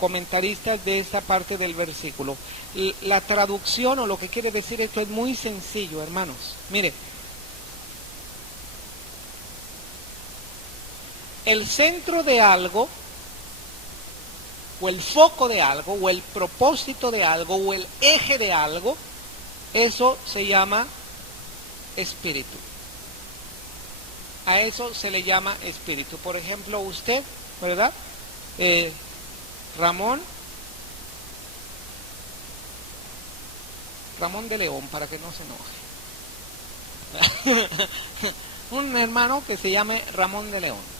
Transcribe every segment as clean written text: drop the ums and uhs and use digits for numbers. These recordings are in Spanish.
comentaristas de esta parte del versículo. La traducción o lo que quiere decir esto es muy sencillo, hermanos. Mire, el centro de algo, o el foco de algo, o el propósito de algo, o el eje de algo, eso se llama espíritu. A eso se le llama espíritu. Por ejemplo, usted, ¿verdad? Ramón de León, para que no se enoje. Un hermano que se llame Ramón de León.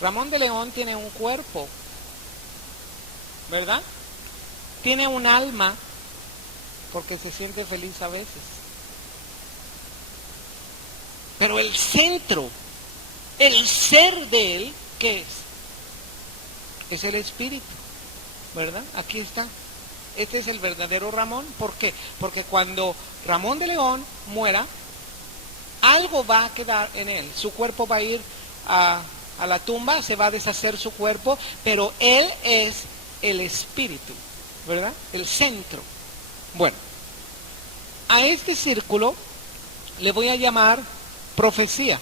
Ramón de León tiene un cuerpo, ¿verdad? Tiene un alma, porque se siente feliz a veces. Pero el centro, el ser de él, ¿qué es? Es el espíritu, ¿verdad? Aquí está. Este es el verdadero Ramón. ¿Por qué? Porque cuando Ramón de León muera, algo va a quedar en él. Su cuerpo va a ir a la tumba, se va a deshacer su cuerpo, pero él es el espíritu, ¿verdad? El centro. Bueno, a este círculo le voy a llamar profecía.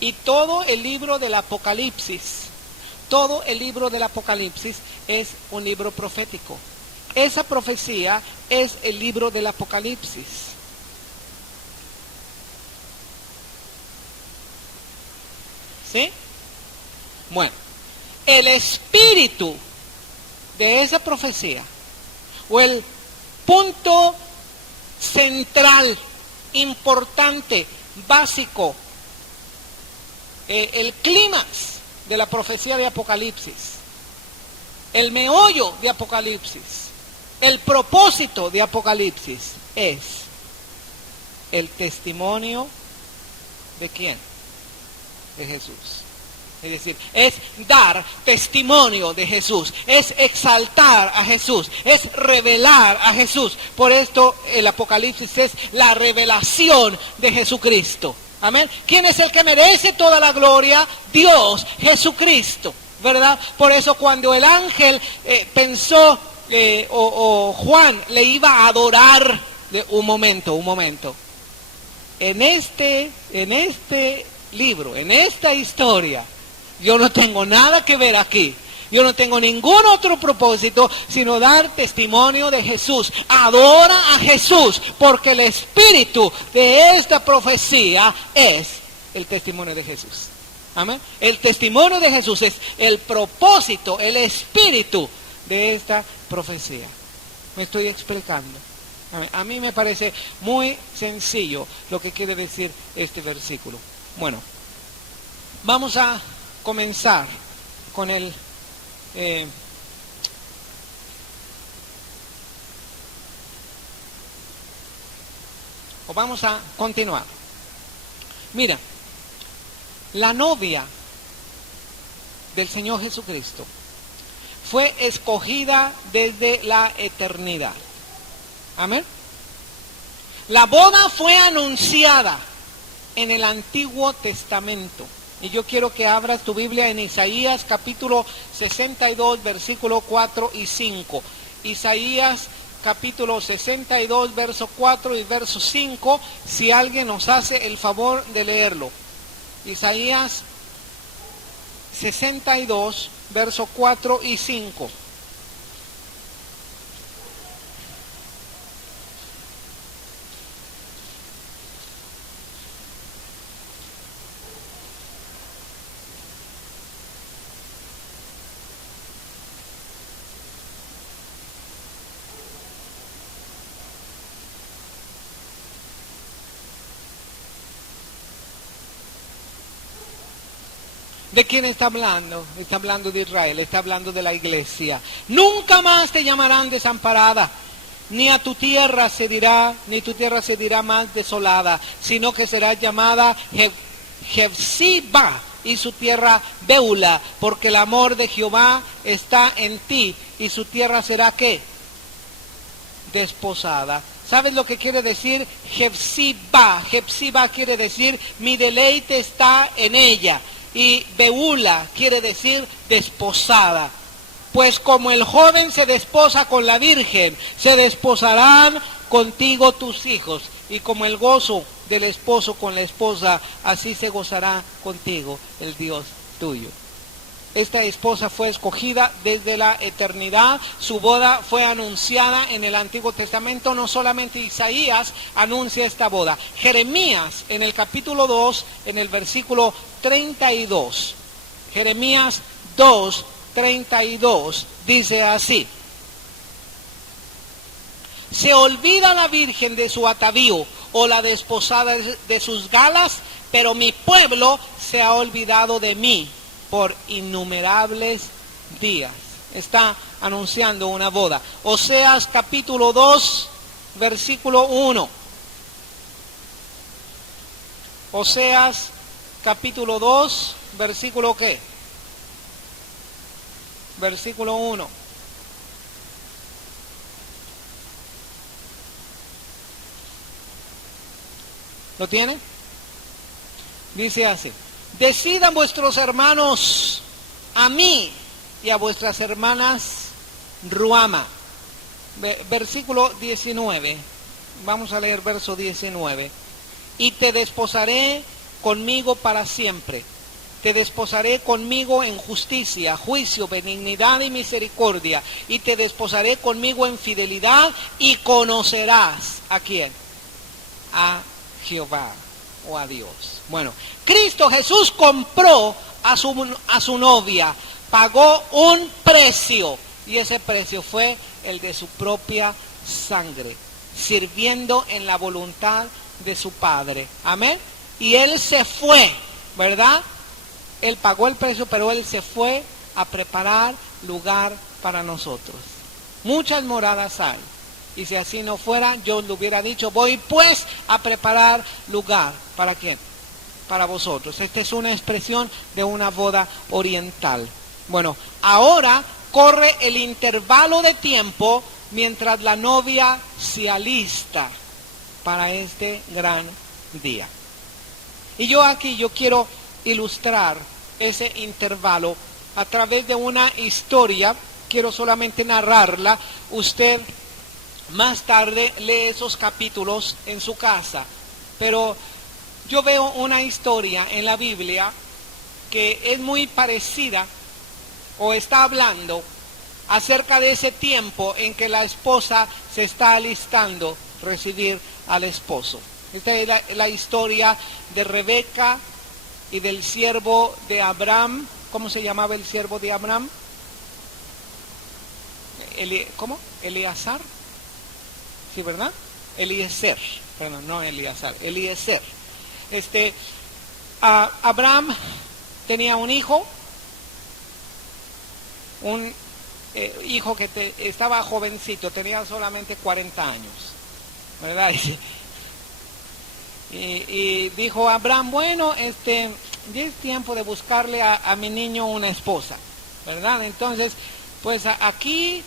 Y todo el libro del Apocalipsis, todo el libro del Apocalipsis es un libro profético. Esa profecía es el libro del Apocalipsis. ¿Sí? Bueno, el espíritu de esa profecía, o el punto central, importante, básico, el clímax de la profecía de Apocalipsis, el meollo de Apocalipsis, el propósito de Apocalipsis es el testimonio de ¿quién? De Jesús. Es decir, es dar testimonio de Jesús, es exaltar a Jesús, es revelar a Jesús. Por esto el Apocalipsis es la revelación de Jesucristo. Amén. ¿Quién es el que merece toda la gloria? Dios, Jesucristo, ¿verdad? Por eso cuando el ángel pensó, o Juan le iba a adorar, un momento. En este libro, en esta historia, yo no tengo nada que ver aquí. Yo no tengo ningún otro propósito sino dar testimonio de Jesús. Adora a Jesús, porque el espíritu de esta profecía es el testimonio de Jesús. Amén. El testimonio de Jesús es el propósito, el espíritu de esta profecía. Me estoy explicando. Amén. A mí me parece muy sencillo lo que quiere decir este versículo. Bueno, vamos a comenzar con el o vamos a continuar. Mira, la novia del Señor Jesucristo fue escogida desde la eternidad. Amén. La boda fue anunciada en el Antiguo Testamento. Y yo quiero que abras tu Biblia en Isaías capítulo 62, versículo 4 y 5. Isaías capítulo 62, verso 4 y verso 5, si alguien nos hace el favor de leerlo. Isaías 62, verso 4 y 5. ¿De quién está hablando? Está hablando de Israel, está hablando de la iglesia. Nunca más te llamarán desamparada, ni a tu tierra se dirá, ni tu tierra se dirá más desolada, sino que será llamada Jefsiba y su tierra Beula, porque el amor de Jehová está en ti y su tierra será ¿qué? Desposada. ¿Sabes lo que quiere decir? Jefsiba. Jefsiba quiere decir mi deleite está en ella. Y Beula quiere decir desposada. Pues como el joven se desposa con la virgen, se desposarán contigo tus hijos. Y como el gozo del esposo con la esposa, así se gozará contigo el Dios tuyo. Esta esposa fue escogida desde la eternidad, su boda fue anunciada en el Antiguo Testamento, no solamente Isaías anuncia esta boda. Jeremías en el capítulo 2, en el versículo 32, Jeremías 2, 32, dice así: se olvida la virgen de su atavío o la desposada de sus galas, pero mi pueblo se ha olvidado de mí por innumerables días. Está anunciando una boda. Oseas capítulo 2, versículo 1. Oseas capítulo 2, versículo ¿qué? Versículo 1. ¿Lo tiene? Dice así: decidan vuestros hermanos a mí y a vuestras hermanas Ruama. Versículo 19. Vamos a leer verso 19. Y te desposaré conmigo para siempre. Te desposaré conmigo en justicia, juicio, benignidad y misericordia. Y te desposaré conmigo en fidelidad y conocerás ¿a quién? A Jehová o a Dios. Bueno, Cristo Jesús compró a su novia, pagó un precio, y ese precio fue el de su propia sangre, sirviendo en la voluntad de su Padre. Amén. Y Él se fue, ¿verdad? Él pagó el precio, pero Él se fue a preparar lugar para nosotros. Muchas moradas hay. Y si así no fuera, yo le hubiera dicho, voy pues a preparar lugar. ¿Para quién? Para vosotros. Esta es una expresión de una boda oriental. Bueno, ahora corre el intervalo de tiempo mientras la novia se alista para este gran día. Y yo quiero ilustrar ese intervalo a través de una historia. Quiero solamente narrarla. Usted más tarde lee esos capítulos en su casa, pero yo veo una historia en la Biblia que es muy parecida o está hablando acerca de ese tiempo en que la esposa se está alistando a recibir al esposo. Esta es la historia de Rebeca y del siervo de Abraham. ¿Cómo se llamaba el siervo de Abraham? ¿Cómo? Eleazar. Sí, ¿verdad? Eliezer, perdón, no Eleazar, Eliezer. Abraham tenía un hijo que estaba jovencito, tenía solamente 40 años, ¿verdad? Y dijo Abraham, bueno, ya es tiempo de buscarle a mi niño una esposa, ¿verdad? Entonces, pues aquí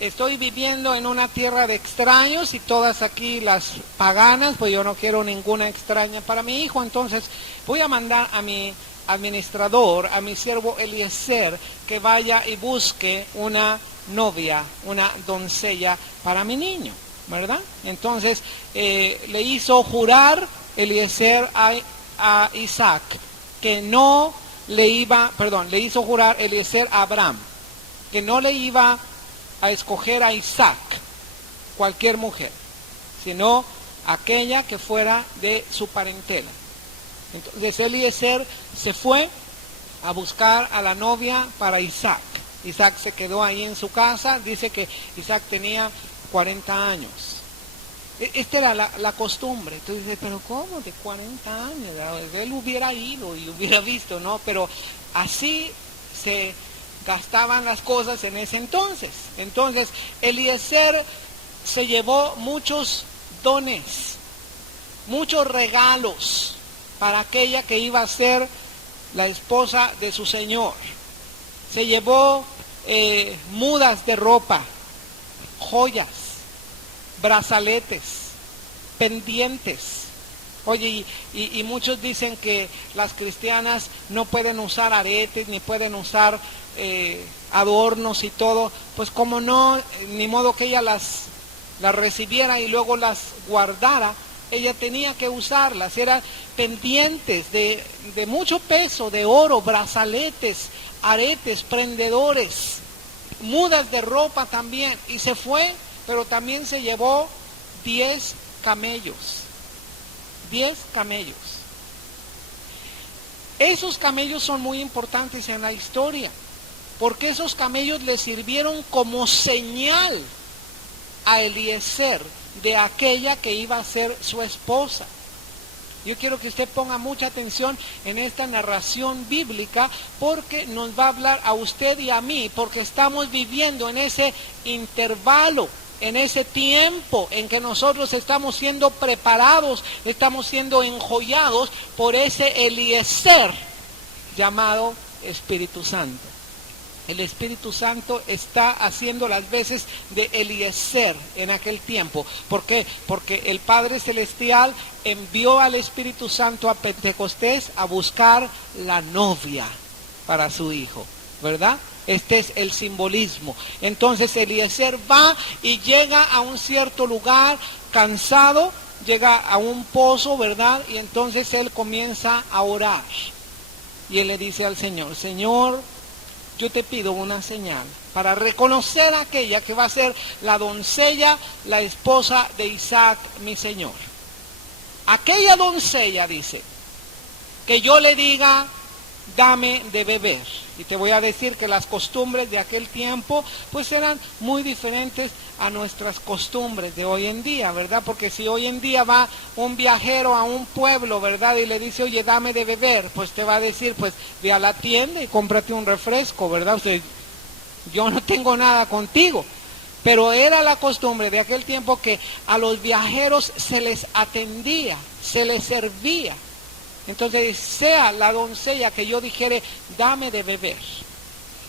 estoy viviendo en una tierra de extraños y todas aquí las paganas, pues yo no quiero ninguna extraña para mi hijo, entonces voy a mandar a mi administrador, a mi siervo Eliezer, que vaya y busque una novia, una doncella para mi niño, ¿verdad? Entonces le hizo jurar Eliezer a Isaac que no le hizo jurar Eliezer a Abraham que no le iba a escoger a Isaac, cualquier mujer, sino aquella que fuera de su parentela. Entonces Eliezer se fue a buscar a la novia para Isaac. Isaac se quedó ahí en su casa, dice que Isaac tenía 40 años. Esta era la costumbre. Entonces dice, pero ¿cómo? De 40 años, él hubiera ido y hubiera visto, ¿no? Pero así se gastaban las cosas en ese entonces. Entonces Eliezer se llevó muchos dones, muchos regalos para aquella que iba a ser la esposa de su señor. Se llevó mudas de ropa, joyas, brazaletes, pendientes. Oye, y muchos dicen que las cristianas no pueden usar aretes, ni pueden usar adornos y todo. Pues como no, ni modo que ella las recibiera y luego las guardara. Ella tenía que usarlas, eran pendientes de mucho peso, de oro, brazaletes, aretes, prendedores, mudas de ropa también. Y se fue, pero también se llevó 10 camellos. 10 camellos. Esos camellos son muy importantes en la historia, porque esos camellos le sirvieron como señal a Eliezer de aquella que iba a ser su esposa. Yo quiero que usted ponga mucha atención en esta narración bíblica, porque nos va a hablar a usted y a mí, porque estamos viviendo en ese intervalo, en ese tiempo en que nosotros estamos siendo preparados, estamos siendo enjollados por ese Eliezer llamado Espíritu Santo. El Espíritu Santo está haciendo las veces de Eliezer en aquel tiempo. ¿Por qué? Porque el Padre Celestial envió al Espíritu Santo a Pentecostés a buscar la novia para su Hijo, ¿verdad? Este es el simbolismo. Entonces Eliezer va y llega a un cierto lugar cansado, llega a un pozo, ¿verdad? Y entonces él comienza a orar. Y él le dice al Señor: Señor, yo te pido una señal para reconocer a aquella que va a ser la doncella, la esposa de Isaac, mi Señor. Aquella doncella, dice, que yo le diga: dame de beber. Y te voy a decir que las costumbres de aquel tiempo pues eran muy diferentes a nuestras costumbres de hoy en día, ¿verdad? Porque si hoy en día va un viajero a un pueblo, ¿verdad? Y le dice: oye, dame de beber, pues te va a decir: pues ve a la tienda y cómprate un refresco, ¿verdad? O sea, yo no tengo nada contigo. Pero era la costumbre de aquel tiempo que a los viajeros se les atendía, se les servía. Entonces, sea la doncella que yo dijere: dame de beber,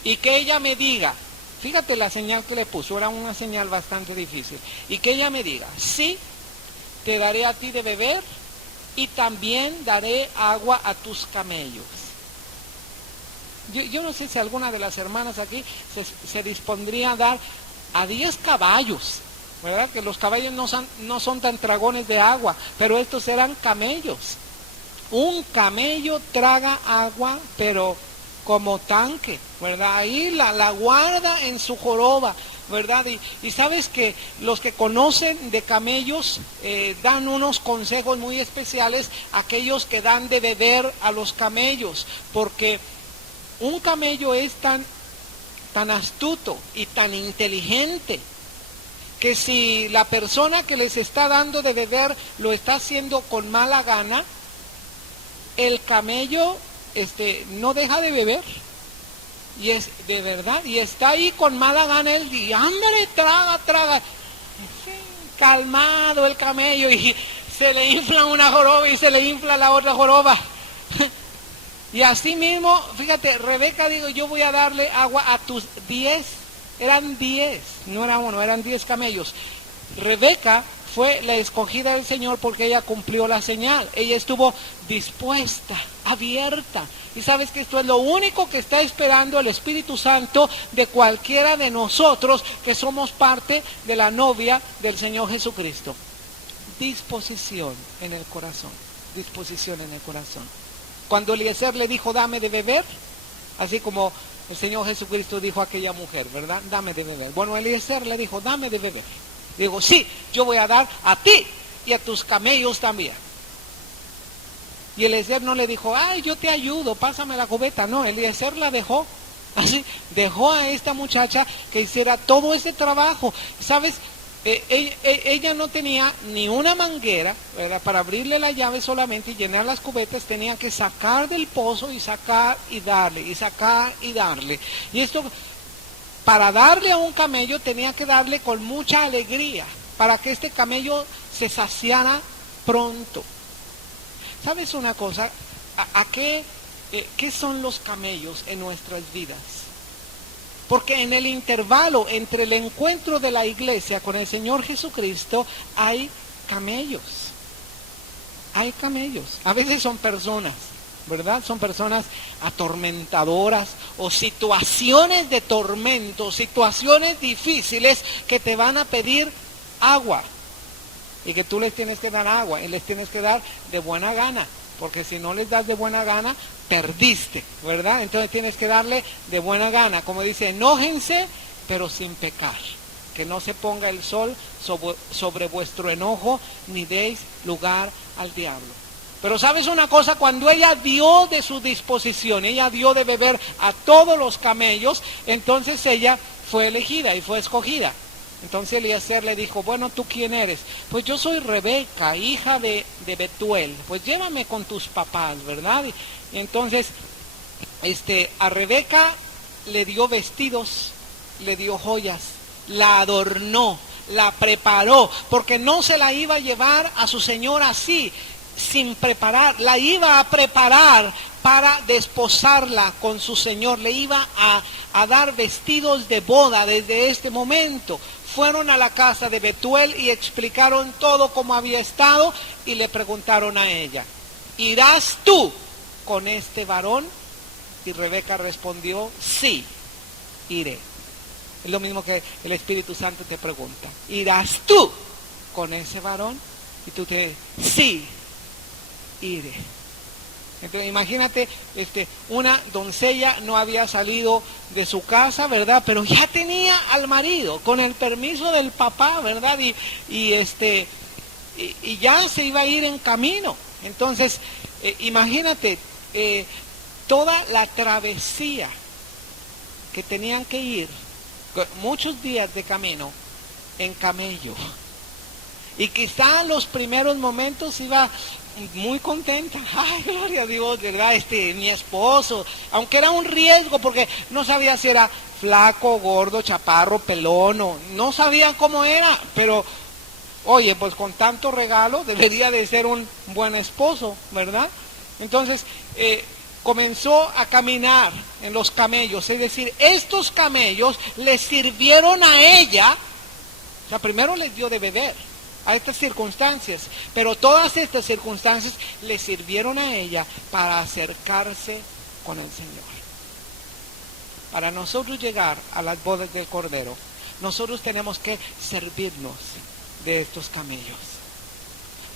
y que ella me diga, fíjate la señal que le puso, era una señal bastante difícil, y que ella me diga: sí, te daré a ti de beber, y también daré agua a tus camellos. Yo no sé si alguna de las hermanas aquí se dispondría a dar a 10 caballos, ¿verdad? Que los caballos no son tan tragones de agua, pero estos eran camellos. Un camello traga agua, pero como tanque, ¿verdad? Ahí la guarda en su joroba, ¿verdad? Y sabes que los que conocen de camellos dan unos consejos muy especiales a aquellos que dan de beber a los camellos, porque un camello es tan astuto y tan inteligente que si la persona que les está dando de beber lo está haciendo con mala gana, el camello no deja de beber, y es de verdad, y está ahí con mala gana él, y ándale, traga, sí, calmado el camello, y se le infla una joroba y se le infla la otra joroba. Y así mismo, fíjate, Rebeca dijo: yo voy a darle agua a tus 10, eran 10, no era uno, eran 10 camellos. Rebeca fue la escogida del Señor porque ella cumplió la señal, ella estuvo dispuesta, abierta. Y sabes que esto es lo único que está esperando el Espíritu Santo de cualquiera de nosotros que somos parte de la novia del Señor Jesucristo. Disposición en el corazón, disposición en el corazón. Cuando Eliezer le dijo: dame de beber, así como el Señor Jesucristo dijo a aquella mujer, ¿verdad? Dame de beber. Bueno, Eliezer le dijo: dame de beber. Digo: sí, yo voy a dar a ti y a tus camellos también. Y Eliezer no le dijo: ay, yo te ayudo, pásame la cubeta. No, Eliezer la dejó. Así, dejó a esta muchacha que hiciera todo ese trabajo. ¿Sabes? Ella no tenía ni una manguera, ¿verdad? Para abrirle la llave solamente y llenar las cubetas. Tenía que sacar del pozo y sacar y darle, y sacar y darle. Y esto, para darle a un camello, tenía que darle con mucha alegría, para que este camello se saciara pronto. ¿Sabes una cosa? ¿Qué son los camellos en nuestras vidas? Porque en el intervalo entre el encuentro de la iglesia con el Señor Jesucristo hay camellos. Hay camellos. A veces son personas, ¿verdad? Son personas atormentadoras o situaciones de tormento, situaciones difíciles que te van a pedir agua. Y que tú les tienes que dar agua y les tienes que dar de buena gana. Porque si no les das de buena gana, perdiste, ¿verdad? Entonces tienes que darle de buena gana. Como dice, enójense, pero sin pecar. Que no se ponga el sol sobre vuestro enojo, ni deis lugar al diablo. Pero ¿sabes una cosa? Cuando ella dio de su disposición, ella dio de beber a todos los camellos, entonces ella fue elegida y fue escogida. Entonces Eliezer le dijo, bueno, ¿tú quién eres? Pues yo soy Rebeca, hija de Betuel. Pues llévame con tus papás, ¿verdad? Y entonces a Rebeca le dio vestidos, le dio joyas, la adornó, la preparó, porque no se la iba a llevar a su señor así, sin preparar, la iba a preparar para desposarla con su señor, le iba a dar vestidos de boda desde este momento. Fueron a la casa de Betuel y explicaron todo como había estado y le preguntaron a ella, ¿irás tú con este varón? Y Rebeca respondió, sí, iré. Es lo mismo que el Espíritu Santo te pregunta, ¿irás tú con ese varón? Y tú te dices, sí, iré. Entonces imagínate, una doncella no había salido de su casa, ¿verdad? Pero ya tenía al marido, con el permiso del papá, ¿verdad? Y ya se iba a ir en camino. Entonces, imagínate, toda la travesía que tenían que ir, muchos días de camino, en camello. Y quizá en los primeros momentos iba muy contenta, ay, gloria a Dios, ¿verdad? Mi esposo, aunque era un riesgo porque no sabía si era flaco, gordo, chaparro, pelón, no sabía cómo era, pero oye, pues con tanto regalo debería de ser un buen esposo, ¿verdad? Entonces comenzó a caminar en los camellos, es decir, estos camellos le sirvieron a ella, o sea, primero les dio de beber a estas circunstancias, pero todas estas circunstancias le sirvieron a ella para acercarse con el Señor. Para nosotros llegar a las bodas del Cordero, nosotros tenemos que servirnos de estos camellos.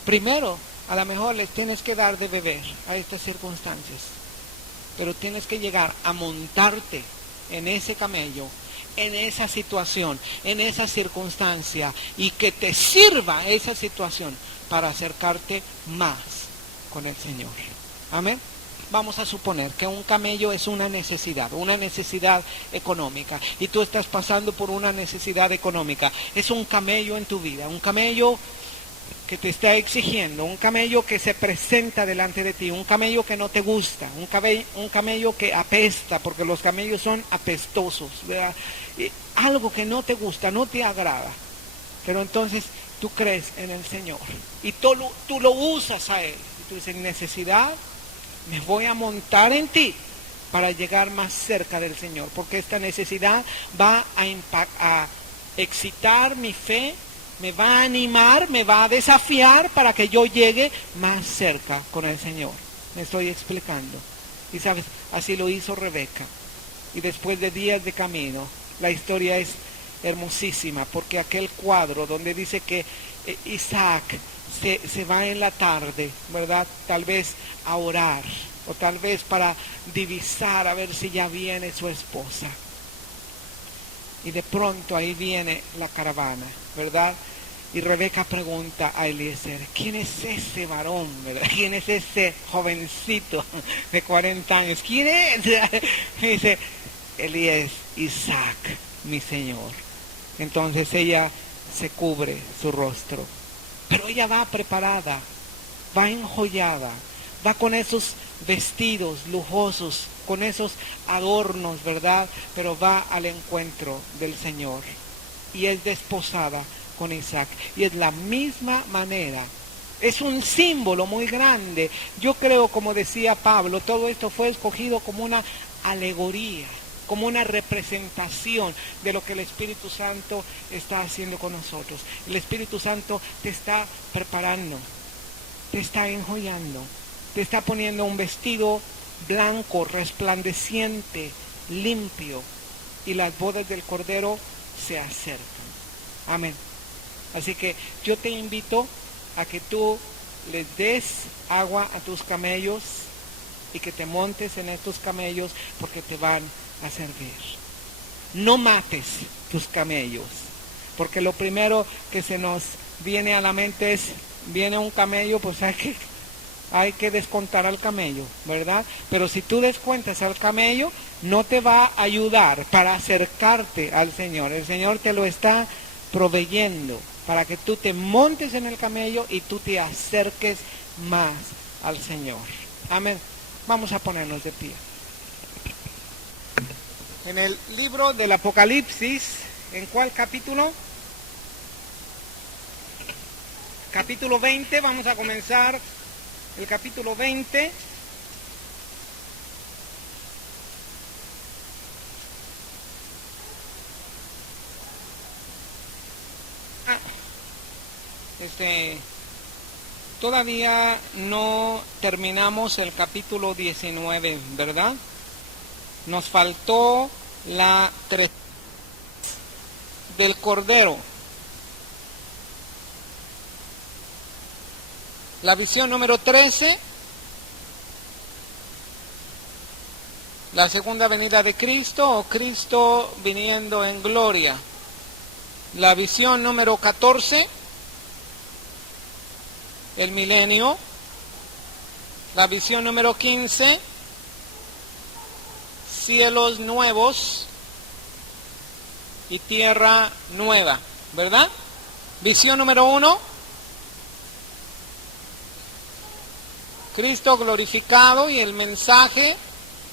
Primero, a lo mejor les tienes que dar de beber a estas circunstancias, pero tienes que llegar a montarte en ese camello, en esa situación, en esa circunstancia, y que te sirva esa situación para acercarte más con el Señor. Amén. Vamos a suponer que un camello es una necesidad económica, y tú estás pasando por una necesidad económica. Es un camello en tu vida, un camello que te está exigiendo, un camello que se presenta delante de ti, un camello que no te gusta, un camello que apesta, porque los camellos son apestosos, ¿verdad? Algo que no te gusta, no te agrada, pero entonces tú crees en el Señor y tú lo usas a Él, y tú dices, necesidad, me voy a montar en ti para llegar más cerca del Señor, porque esta necesidad va a excitar mi fe, me va a animar, me va a desafiar para que yo llegue más cerca con el Señor. Me estoy explicando. Y sabes, así lo hizo Rebeca. Y después de días de camino, la historia es hermosísima, porque aquel cuadro donde dice que Isaac se va en la tarde, ¿verdad? Tal vez a orar, o tal vez para divisar a ver si ya viene su esposa. Y de pronto ahí viene la caravana, ¿verdad? Y Rebeca pregunta a Eliezer, ¿quién es ese varón, verdad? ¿Quién es ese jovencito de 40 años? ¿Quién es? Y dice, él es Isaac, mi Señor. Entonces ella se cubre su rostro. Pero ella va preparada, va enjollada, va con esos vestidos lujosos, con esos adornos, ¿verdad? Pero va al encuentro del Señor y es desposada con Isaac. Y es la misma manera. Es un símbolo muy grande. Yo creo, como decía Pablo, todo esto fue escogido como una alegoría. como una representación de lo que el Espíritu Santo está haciendo con nosotros. El Espíritu Santo te está preparando, te está enjollando, te está poniendo un vestido blanco, resplandeciente, limpio, y las bodas del Cordero se acercan. Amén. Así que yo te invito a que tú les des agua a tus camellos y que te montes en estos camellos porque te van a servir. No mates tus camellos, porque lo primero que se nos viene a la mente es, viene un camello, pues hay que descontar al camello, ¿verdad? Pero si tú descuentas al camello, no te va a ayudar para acercarte al Señor. El Señor te lo está proveyendo para que tú te montes en el camello y tú te acerques más al Señor. Amén. Vamos a ponernos de pie. En el libro del Apocalipsis, ¿en cuál capítulo? Capítulo 20, vamos a comenzar el capítulo 20. Todavía no terminamos el capítulo 19, ¿verdad? Nos faltó la 3 del Cordero. La visión número 13, la segunda venida de Cristo o Cristo viniendo en gloria. La visión número 14, el milenio. La visión número 15, cielos nuevos y tierra nueva, ¿verdad? Visión número 1, Cristo glorificado y el mensaje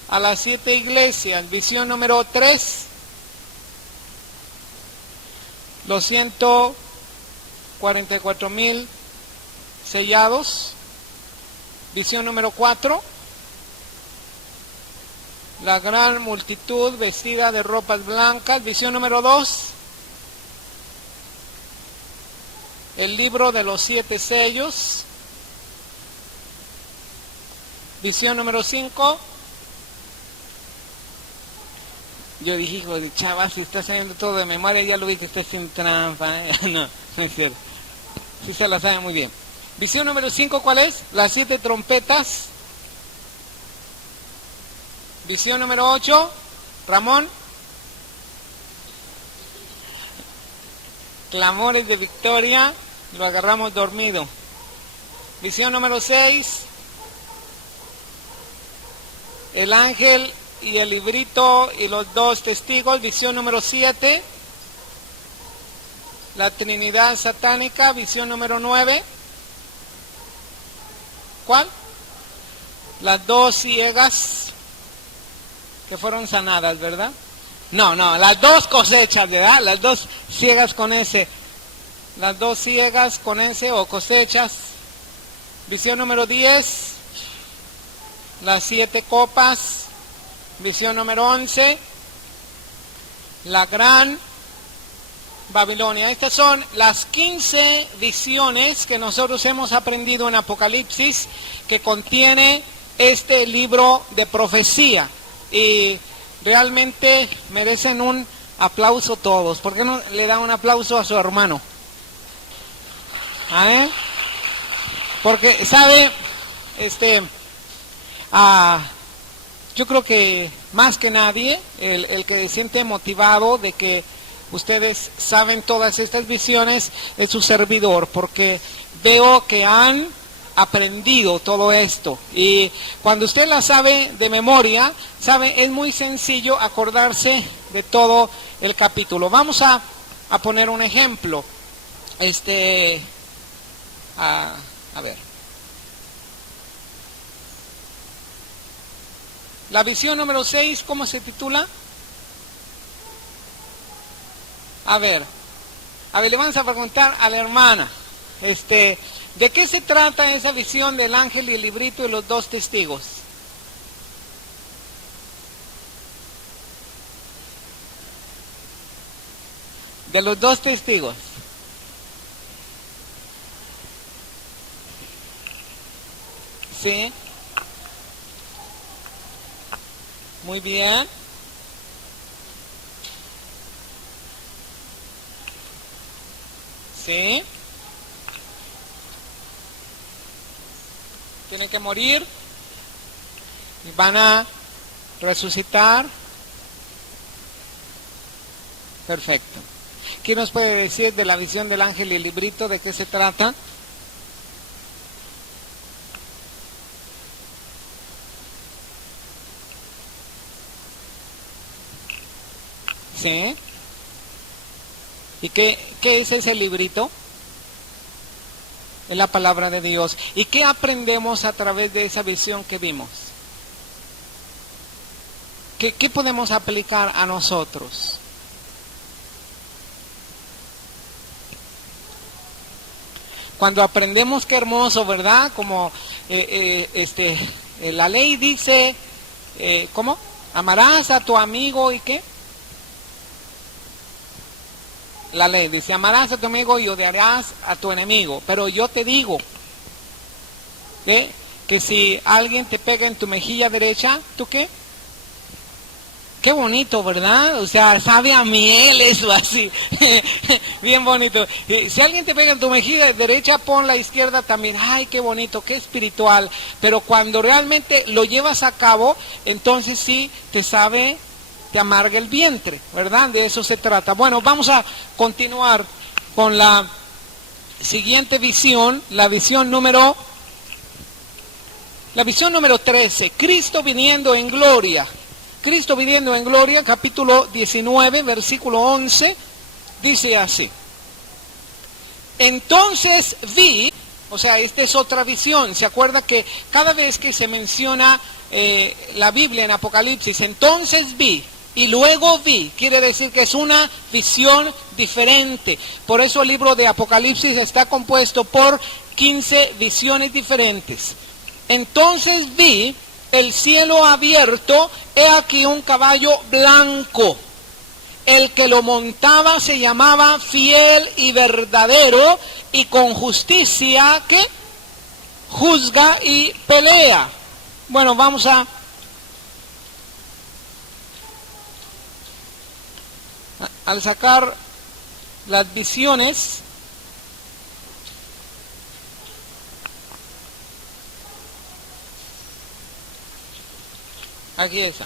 a las 7 iglesias. Visión número 3, los 144,000 sellados. Visión número 4, la gran multitud vestida de ropas blancas. Visión número 2, el libro de los 7 sellos. Visión número 5, yo dije, hijo de chava, si estás sabiendo todo de memoria, ya lo vi que estás sin trampa, ¿eh? No es cierto, sí se la sabe muy bien. Visión número 5, ¿cuál es? Las 7 trompetas. Visión número 8, Ramón. Clamores de victoria, lo agarramos dormido. Visión número 6, el ángel y el librito y los 2 testigos. Visión número 7, la Trinidad satánica. Visión número 9, ¿cuál? Las 2 ciegas que fueron sanadas, ¿verdad? No, las 2 cosechas, ¿verdad? Las 2 ciegas con ese. Las 2 ciegas con ese o cosechas. Visión número 10, las 7 copas. Visión número 11, la gran Babilonia. Estas son las 15 visiones que nosotros hemos aprendido en Apocalipsis, que contiene este libro de profecía. Y realmente merecen un aplauso todos. ¿Por qué no le da un aplauso a su hermano? ¿Ah, Porque, ¿sabe? Yo creo que más que nadie, el que se siente motivado de que ustedes saben todas estas visiones es su servidor, porque veo que han aprendido todo esto. Y cuando usted la sabe de memoria, sabe, es muy sencillo acordarse de todo el capítulo. Vamos a poner un ejemplo. A ver. La visión número 6, ¿cómo se titula? A ver, le vamos a preguntar a la hermana, ¿de qué se trata esa visión del ángel y el librito y los 2 testigos? De los dos testigos. Sí. Muy bien. Sí. Tienen que morir y van a resucitar. Perfecto. ¿Quién nos puede decir de la visión del ángel y el librito de qué se trata? ¿Sí? ¿Y qué es ese librito? Es la palabra de Dios. ¿Y qué aprendemos a través de esa visión que vimos? ¿Qué podemos aplicar a nosotros? Cuando aprendemos, qué hermoso, ¿verdad? Como la ley dice, ¿cómo? Amarás a tu amigo y ¿qué? La ley dice, amarás a tu amigo y odiarás a tu enemigo. Pero yo te digo, ¿qué? Que si alguien te pega en tu mejilla derecha, ¿tú qué? Qué bonito, ¿verdad? O sea, sabe a miel eso así. Bien bonito. Si alguien te pega en tu mejilla derecha, pon la izquierda también. Ay, qué bonito, qué espiritual. Pero cuando realmente lo llevas a cabo, entonces sí te amarga el vientre, ¿verdad? De eso se trata. Bueno, vamos a continuar con la siguiente visión, la visión número 13, Cristo viniendo en gloria. Cristo viniendo en gloria, capítulo 19, versículo 11, dice así. Entonces vi, o sea, esta es otra visión. ¿Se acuerda que cada vez que se menciona la Biblia en Apocalipsis, entonces vi y luego vi, quiere decir que es una visión diferente? Por eso el libro de Apocalipsis está compuesto por 15 visiones diferentes. Entonces vi el cielo abierto, he aquí un caballo blanco. El que lo montaba se llamaba Fiel y Verdadero, y con justicia, ¿qué? Juzga y pelea. Bueno, vamos al sacar las visiones, aquí está.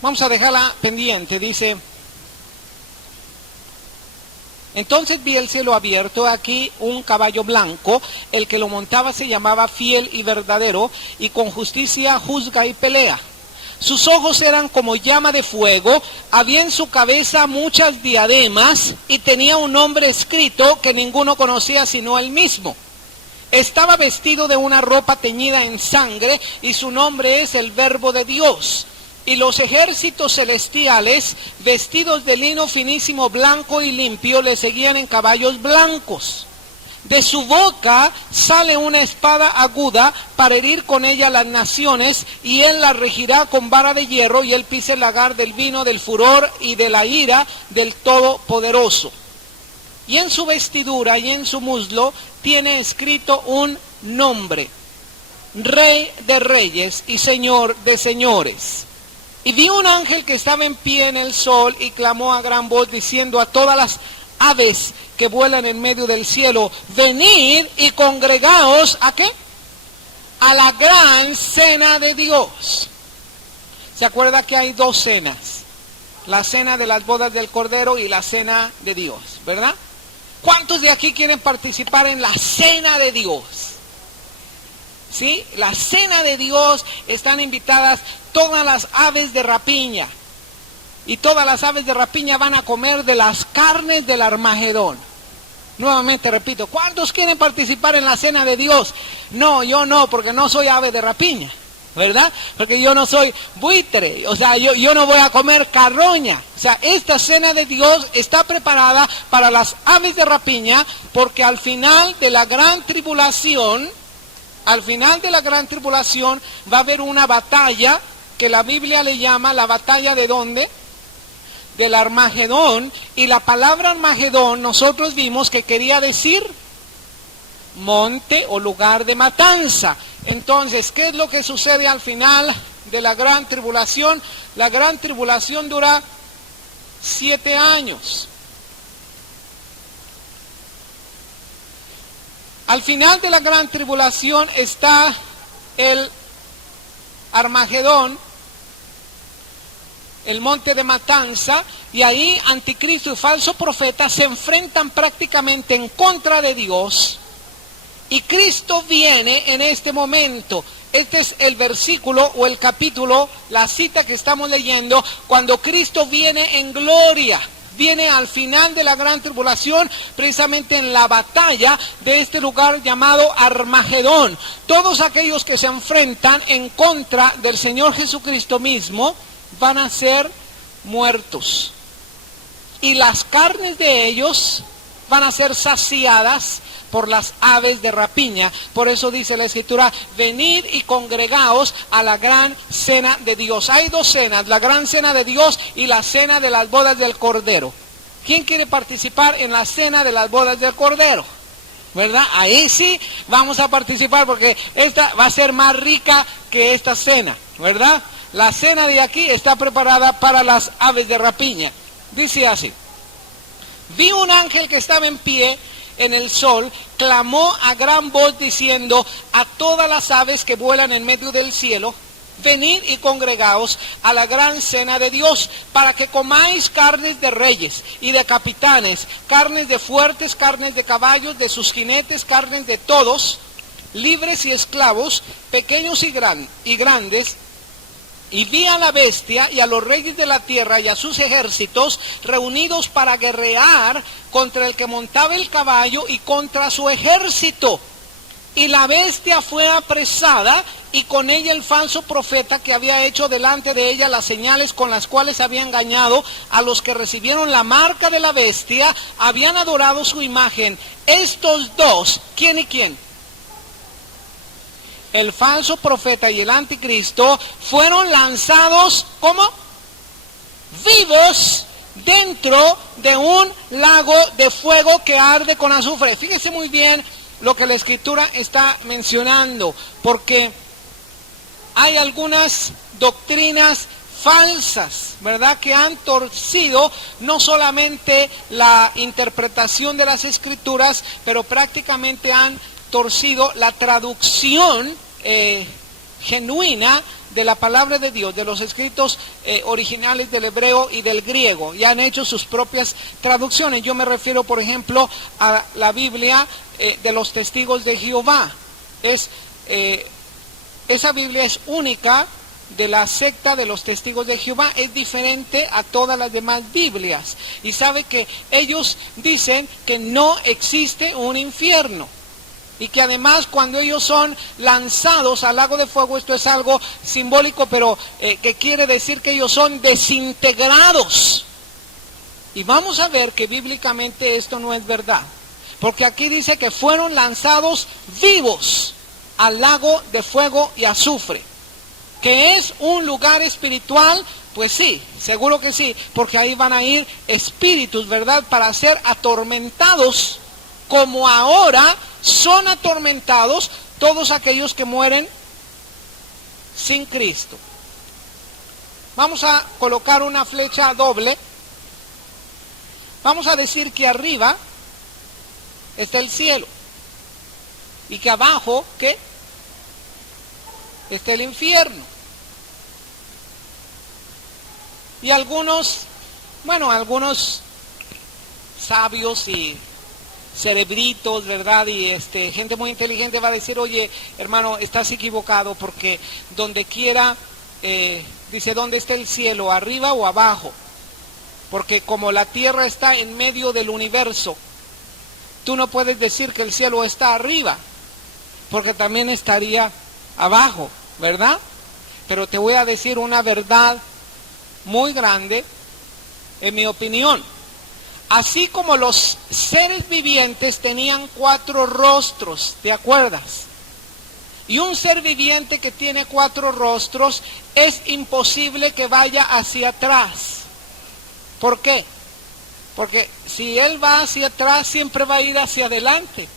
Vamos a dejarla pendiente, dice. Entonces vi el cielo abierto, aquí un caballo blanco, el que lo montaba se llamaba Fiel y Verdadero, y con justicia juzga y pelea. Sus ojos eran como llama de fuego, había en su cabeza muchas diademas, y tenía un nombre escrito que ninguno conocía sino él mismo. Estaba vestido de una ropa teñida en sangre, y su nombre es el Verbo de Dios. Y los ejércitos celestiales, vestidos de lino finísimo, blanco y limpio, le seguían en caballos blancos. De su boca sale una espada aguda para herir con ella las naciones, y él la regirá con vara de hierro, y él pisa el lagar del vino del furor y de la ira del Todopoderoso. Y en su vestidura y en su muslo tiene escrito un nombre: Rey de Reyes y Señor de Señores. Y vi un ángel que estaba en pie en el sol y clamó a gran voz diciendo a todas las aves que vuelan en medio del cielo: venid y congregaos, ¿a qué? A la gran cena de Dios. ¿Se acuerda que hay dos cenas? La cena de las bodas del Cordero y la cena de Dios, ¿verdad? ¿Cuántos de aquí quieren participar en la cena de Dios? ¿Sí? La cena de Dios, están invitadas todas las aves de rapiña. Y todas las aves de rapiña van a comer de las carnes del Armagedón. Nuevamente repito, ¿cuántos quieren participar en la cena de Dios? No, yo no, porque no soy ave de rapiña, ¿verdad? Porque yo no soy buitre, o sea, yo no voy a comer carroña. O sea, esta cena de Dios está preparada para las aves de rapiña, porque al final de la gran tribulación va a haber una batalla que la Biblia le llama la batalla ¿de dónde? Del Armagedón, y la palabra Armagedón nosotros vimos que quería decir monte o lugar de matanza. Entonces, ¿qué es lo que sucede al final de la gran tribulación? La gran tribulación dura 7 años. Al final de la gran tribulación está el Armagedón, el monte de matanza, y ahí anticristo y falso profeta se enfrentan prácticamente en contra de Dios, y Cristo viene en este momento. Este es el versículo o el capítulo, la cita que estamos leyendo, cuando Cristo viene en gloria. Viene al final de la gran tribulación, precisamente en la batalla de este lugar llamado Armagedón. Todos aquellos que se enfrentan en contra del Señor Jesucristo mismo van a ser muertos. Y las carnes de ellos van a ser saciadas por las aves de rapiña. Por eso dice la Escritura, venid y congregaos a la gran cena de Dios. Hay 2 cenas, la gran cena de Dios y la cena de las bodas del Cordero. ¿Quién quiere participar en la cena de las bodas del Cordero? ¿Verdad? Ahí sí vamos a participar, porque esta va a ser más rica que esta cena, ¿verdad? La cena de aquí está preparada para las aves de rapiña. Dice así: vi un ángel que estaba en pie en el sol, clamó a gran voz diciendo a todas las aves que vuelan en medio del cielo, venid y congregaos a la gran cena de Dios, para que comáis carnes de reyes y de capitanes, carnes de fuertes, carnes de caballos, de sus jinetes, carnes de todos, libres y esclavos, pequeños y grandes. Y vi a la bestia y a los reyes de la tierra y a sus ejércitos reunidos para guerrear contra el que montaba el caballo y contra su ejército. Y la bestia fue apresada, y con ella el falso profeta que había hecho delante de ella las señales con las cuales había engañado a los que recibieron la marca de la bestia, habían adorado su imagen. Estos 2, ¿quién y quién? El falso profeta y el anticristo fueron lanzados, ¿cómo? Vivos dentro de un lago de fuego que arde con azufre. Fíjese muy bien lo que la Escritura está mencionando, porque hay algunas doctrinas falsas, ¿verdad?, que han torcido no solamente la interpretación de las Escrituras, pero prácticamente han torcido la traducción genuina de la palabra de Dios, de los escritos originales del hebreo y del griego, y han hecho sus propias traducciones. Yo me refiero, por ejemplo, a la Biblia de los Testigos de Jehová. Esa Biblia es única de la secta de los Testigos de Jehová, es diferente a todas las demás Biblias, y sabe que ellos dicen que no existe un infierno, y que además cuando ellos son lanzados al lago de fuego, esto es algo simbólico, pero que quiere decir que ellos son desintegrados. Y vamos a ver que bíblicamente esto no es verdad, porque aquí dice que fueron lanzados vivos al lago de fuego y azufre. ¿Que es un lugar espiritual? Pues sí, seguro que sí, porque ahí van a ir espíritus, ¿verdad?, para ser atormentados, como ahora son atormentados todos aquellos que mueren sin Cristo. Vamos a colocar una flecha doble. Vamos a decir que arriba está el cielo y que abajo, ¿qué?, está el infierno. Y algunos sabios y cerebritos, ¿verdad?, y gente muy inteligente va a decir: oye, hermano, estás equivocado, porque donde quiera, dice, ¿dónde está el cielo? ¿Arriba o abajo? Porque como la tierra está en medio del universo, tú no puedes decir que el cielo está arriba, porque también estaría abajo, ¿verdad? Pero te voy a decir una verdad muy grande, en mi opinión. Así como los seres vivientes tenían 4 rostros, ¿te acuerdas? Y un ser viviente que tiene 4 rostros es imposible que vaya hacia atrás. ¿Por qué? Porque si él va hacia atrás, siempre va a ir hacia adelante,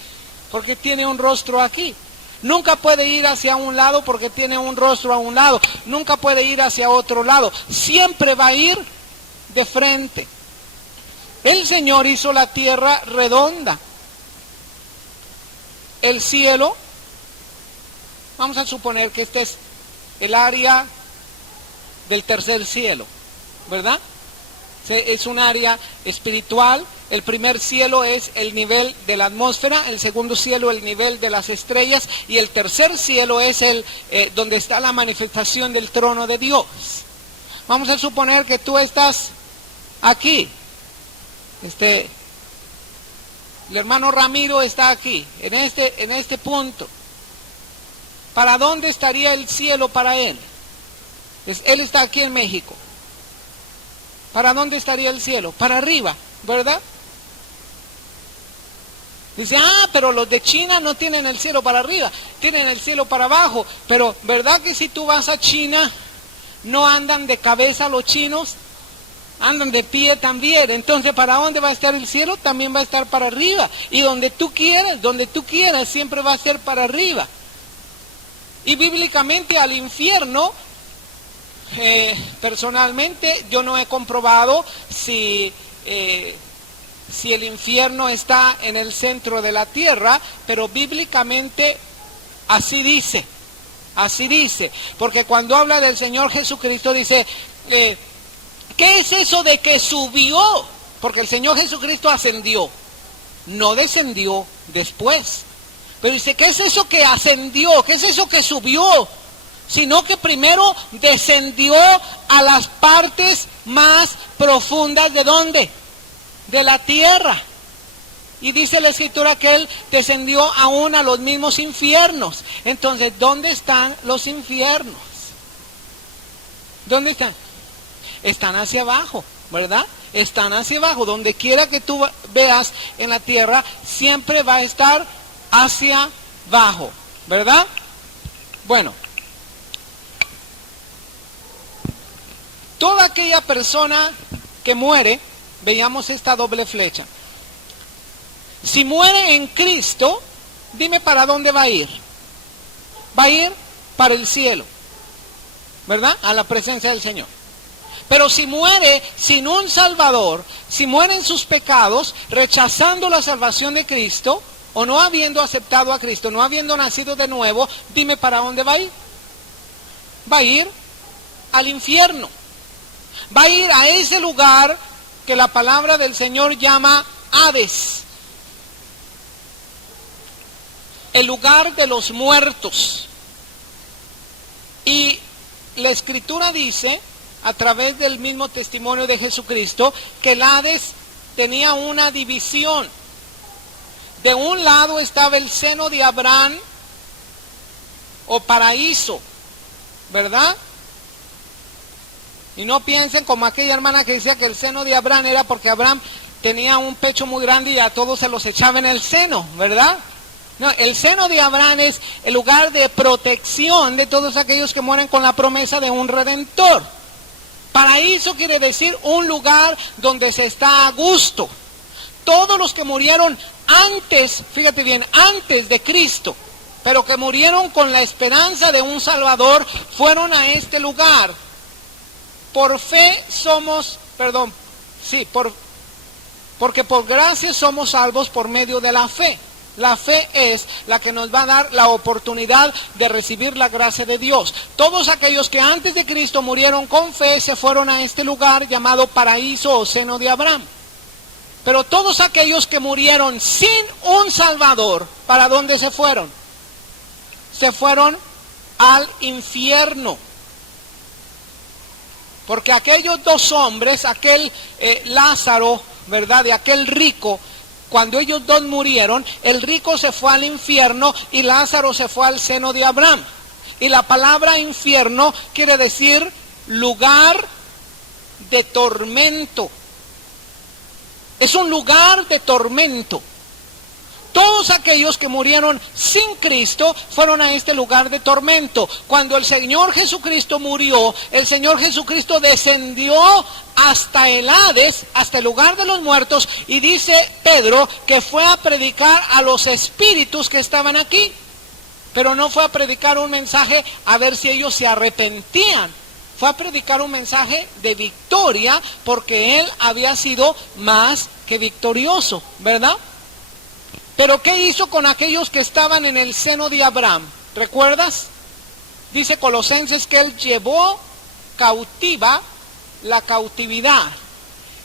porque tiene un rostro aquí. Nunca puede ir hacia un lado porque tiene un rostro a un lado. Nunca puede ir hacia otro lado. Siempre va a ir de frente. El Señor hizo la tierra redonda. El cielo, vamos a suponer que este es el área del tercer cielo, ¿verdad? Es un área espiritual. El primer cielo es el nivel de la atmósfera, el segundo cielo el nivel de las estrellas, y el tercer cielo es el donde está la manifestación del trono de Dios. Vamos a suponer que tú estás aquí. El hermano Ramiro está aquí, en este punto. ¿Para dónde estaría el cielo para él? Él está aquí en México. ¿Para dónde estaría el cielo? Para arriba, ¿verdad? Dice, pero los de China no tienen el cielo para arriba, tienen el cielo para abajo. Pero, ¿verdad que si tú vas a China, no andan de cabeza los chinos? Andan de pie también. Entonces, ¿para dónde va a estar el cielo? También va a estar para arriba. Y donde tú quieras, siempre va a ser para arriba. Y bíblicamente al infierno, personalmente, yo no he comprobado si el infierno está en el centro de la tierra, pero bíblicamente así dice, porque cuando habla del Señor Jesucristo dice, ¿qué es eso de que subió? Porque el Señor Jesucristo ascendió, no descendió después, pero dice, ¿qué es eso que ascendió? ¿Qué es eso que subió? Sino que primero descendió a las partes más profundas, ¿de dónde? De la tierra. Y dice la Escritura que Él descendió aún a los mismos infiernos. Entonces, ¿dónde están los infiernos? ¿Dónde están? Están hacia abajo, ¿verdad? Están hacia abajo. Donde quiera que tú veas en la tierra, siempre va a estar hacia abajo, ¿verdad? Bueno. Toda aquella persona que muere, veamos esta doble flecha. Si muere en Cristo, dime para dónde va a ir. Va a ir para el cielo, ¿verdad? A la presencia del Señor. Pero si muere sin un Salvador, si muere en sus pecados, rechazando la salvación de Cristo, o no habiendo aceptado a Cristo, no habiendo nacido de nuevo, dime para dónde va a ir. Va a ir al infierno. Va a ir a ese lugar que la palabra del Señor llama Hades, el lugar de los muertos. Y la Escritura dice, a través del mismo testimonio de Jesucristo, que el Hades tenía una división. De un lado estaba el seno de Abraham, o paraíso, ¿verdad? Y no piensen como aquella hermana que decía que el seno de Abraham era porque Abraham tenía un pecho muy grande y a todos se los echaba en el seno, ¿verdad? No, el seno de Abraham es el lugar de protección de todos aquellos que mueren con la promesa de un redentor. Paraíso quiere decir un lugar donde se está a gusto. Todos los que murieron antes, fíjate bien, antes de Cristo, pero que murieron con la esperanza de un Salvador, fueron a este lugar. Por fe somos, porque por gracia somos salvos por medio de la fe. La fe es la que nos va a dar la oportunidad de recibir la gracia de Dios. Todos aquellos que antes de Cristo murieron con fe se fueron a este lugar llamado paraíso o seno de Abraham. Pero todos aquellos que murieron sin un Salvador, ¿para dónde se fueron? Se fueron al infierno. Porque aquellos dos hombres, aquel Lázaro, ¿verdad? De aquel rico, cuando ellos dos murieron, el rico se fue al infierno y Lázaro se fue al seno de Abraham. Y la palabra infierno quiere decir lugar de tormento. Es un lugar de tormento. Todos aquellos que murieron sin Cristo fueron a este lugar de tormento. Cuando el Señor Jesucristo murió, el Señor Jesucristo descendió hasta el Hades, hasta el lugar de los muertos, y dice Pedro que fue a predicar a los espíritus que estaban aquí. Pero no fue a predicar un mensaje a ver si ellos se arrepentían. Fue a predicar un mensaje de victoria, porque él había sido más que victorioso, ¿verdad? Pero ¿qué hizo con aquellos que estaban en el seno de Abraham? ¿Recuerdas? Dice Colosenses que él llevó cautiva la cautividad.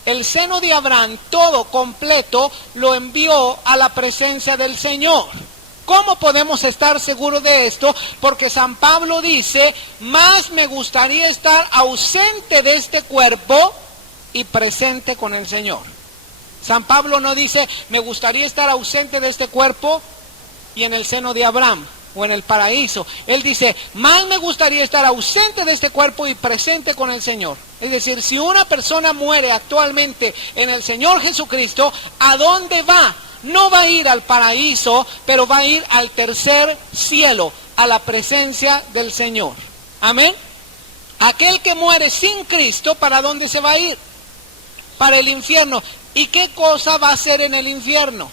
El seno de Abraham, todo completo, lo envió a la presencia del Señor. ¿Cómo podemos estar seguros de esto? Porque San Pablo dice, más me gustaría estar ausente de este cuerpo y presente con el Señor. San Pablo no dice, me gustaría estar ausente de este cuerpo y en el seno de Abraham o en el paraíso. Él dice, más me gustaría estar ausente de este cuerpo y presente con el Señor. Es decir, si una persona muere actualmente en el Señor Jesucristo, ¿a dónde va? No va a ir al paraíso, pero va a ir al tercer cielo, a la presencia del Señor. Amén. Aquel que muere sin Cristo, ¿para dónde se va a ir? Para el infierno. ¿Y qué cosa va a hacer en el infierno?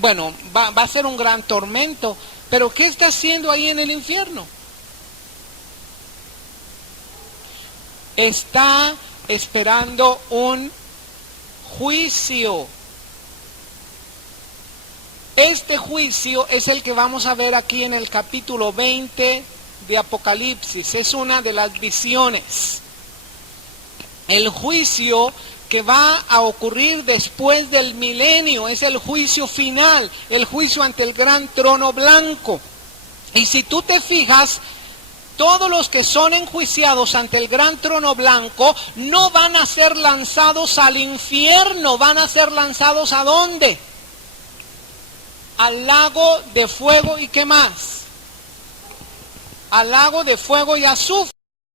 Bueno, va a ser un gran tormento, pero ¿qué está haciendo ahí en el infierno? Está esperando un juicio. Este juicio es el que vamos a ver aquí en el capítulo 20 de Apocalipsis. Es una de las visiones. El juicio que va a ocurrir después del milenio es el juicio final, el juicio ante el gran trono blanco. Y si tú te fijas, todos los que son enjuiciados ante el gran trono blanco no van a ser lanzados al infierno, van a ser lanzados ¿a dónde? Al lago de fuego y ¿qué más? Al lago de fuego y azufre.